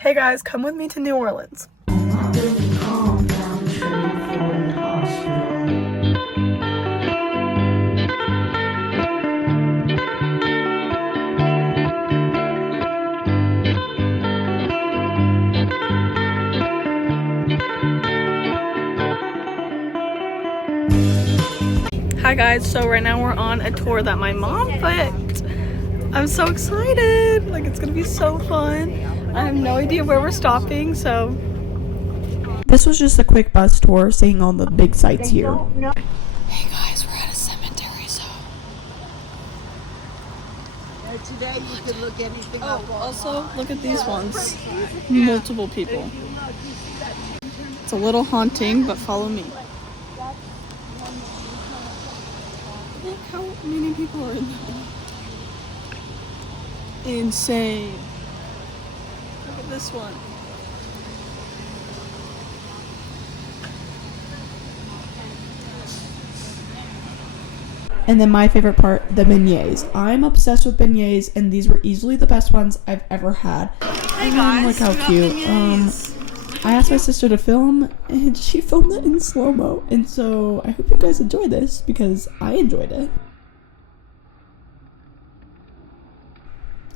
Hey guys, come with me to New Orleans. Hi guys, so right now we're on a tour that my mom booked. I'm so excited, like it's gonna be so fun. I have no idea where we're stopping, so. This was just a quick bus tour, seeing all the big sights here. Hey guys, we're at a cemetery, so. Today you could look anything up. Also, look at these ones. Multiple people. It's a little haunting, but follow me. Look how many people are in there. Insane. Look at this one. And then my favorite part, the beignets. I'm obsessed with beignets, and these were easily the best ones I've ever had. Hey guys, look how cute. I asked my sister to film, and she filmed it in slow-mo. And so I hope you guys enjoy this, because I enjoyed it.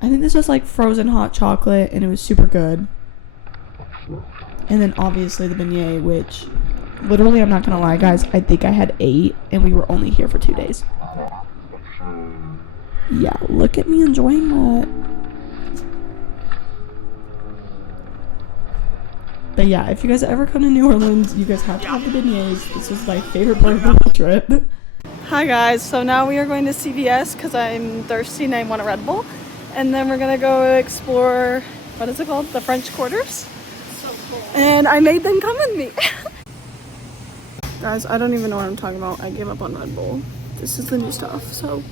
I think this was like frozen hot chocolate, and it was super good. And then obviously the beignet, which literally, I'm not gonna lie guys, I think I had 8, and we were only here for 2 days. Yeah, look at me enjoying that. But yeah, if you guys ever come to New Orleans, you guys have to have the beignets. This was my favorite part of the whole trip. Hi guys, so now we are going to CVS because I'm thirsty and I want a Red Bull. And then we're gonna go explore, what is it called? The French Quarters. So cool. And I made them come with me. Guys, I don't even know what I'm talking about. I gave up on Red Bull. This is the new stuff, so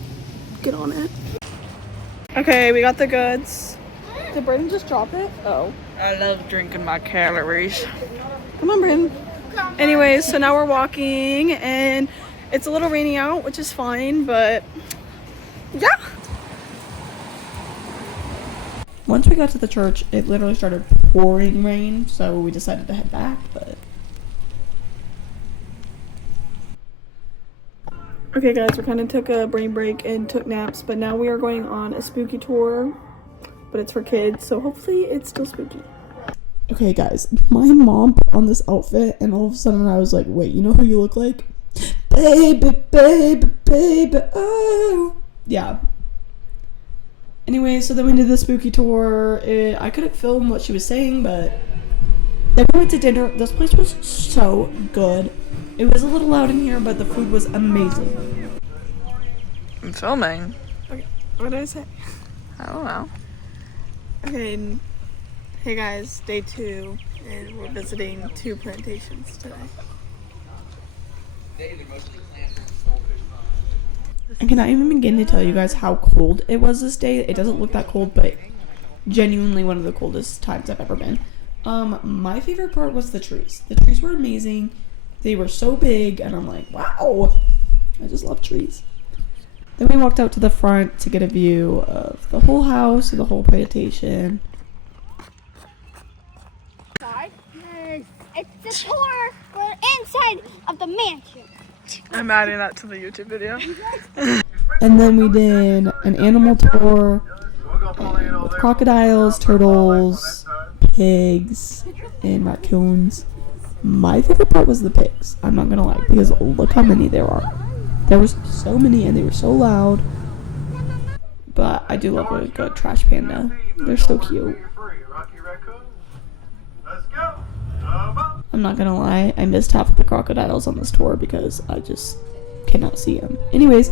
get on it. Okay, we got the goods. Did Brayden just drop it? Oh. I love drinking my calories. Come on, Brayden. Anyways, so now we're walking and it's a little rainy out, which is fine, but yeah. Once we got to the church, it literally started pouring rain, so we decided to head back, but... Okay guys, we kind of took a brain break and took naps, but now we are going on a spooky tour, but it's for kids, so hopefully it's still spooky. Okay guys, my mom put on this outfit, and all of a sudden I was like, wait, you know who you look like? Baby, baby, baby, oh. Yeah. Anyway, so then we did the spooky tour. I couldn't film what she was saying, but then we went to dinner. This place was so good. It was a little loud in here, but the food was amazing. I'm filming. Okay, what did I say? I don't know. Okay, hey guys, day 2, and we're visiting 2 plantations today. I cannot even begin to tell you guys how cold it was this day. It doesn't look that cold, but genuinely one of the coldest times I've ever been. My favorite part was the trees. The trees were amazing. They were so big, and I'm like, wow, I just love trees. Then we walked out to the front to get a view of the whole house and the whole plantation. It's the tour. We're inside of the mansion. I'm adding that to the YouTube video. And then we did an animal tour with crocodiles, turtles, pigs, and raccoons. My favorite part was the pigs, I'm not gonna lie, because look how many there are. There was so many and they were so loud. But I do love a good trash panda. They're so cute. I'm not gonna lie, I missed half of the crocodiles on this tour because I just cannot see them. Anyways,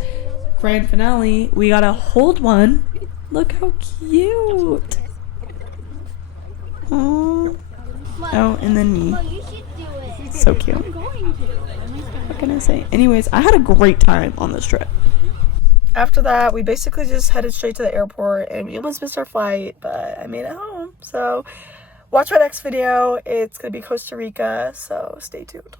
grand finale, we got to hold one. Look how cute. Aww. Oh, and then me. So cute. What can I say? Anyways, I had a great time on this trip. After that, we basically just headed straight to the airport, and we almost missed our flight, but I made it home. So watch my next video. It's gonna be Costa Rica, so stay tuned.